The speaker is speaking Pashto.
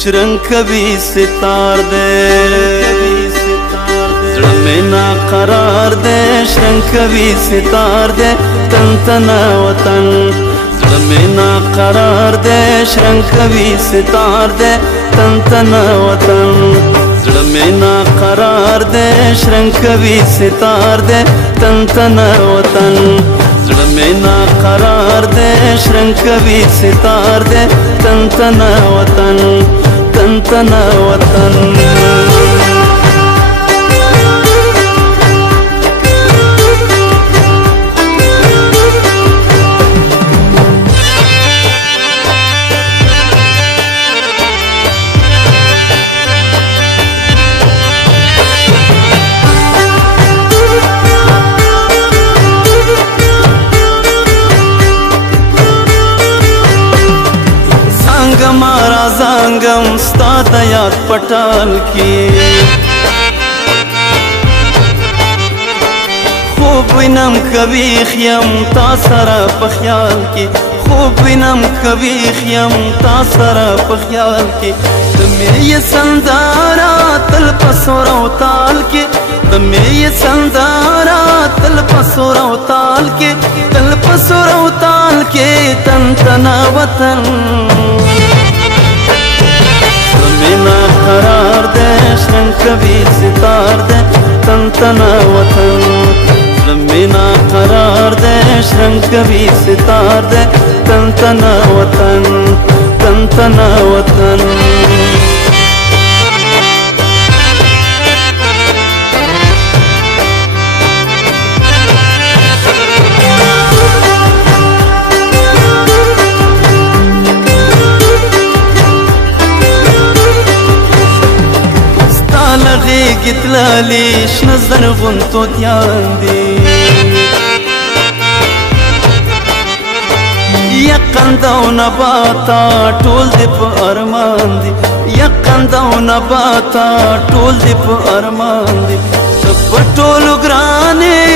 شرنګ کوي ستار دې زړه مې ناقرار دې شرنګ کوي ستار دې تن تنا وطن زړه مې ناقرار دې شرنګ کوي ستار دې تن تنا وطن زړه مې ناقرار دې شرنګ کوي ستار دې تن تنا وطن زړه مې ناقرار دې شرنګ کوي ستار دې تن تنا وطن تن تنا وطن मारा زنګم ستا د یاد پټال کې خوب وینم کوي خیم تا سره په خیال کې خوب وینم کوي خیم تا سره په خیال کې د مې سندارا تل په سور او تال کې د مې سندارا تل په سور او تال کې تل په سور او تال کې تن تنا وطن قرار دے شرنګ کوي ستار دے تن تنا وطن زمینا قرار دے شرنګ کوي ستار دے تن تنا وطن تن تنا وطن گتلالی شنه زرغون توتیان دی یقند او نباتا ټول دی په ارمان دی یقند او نباتا ټول دی په ارمان دی په ټولو ګرانې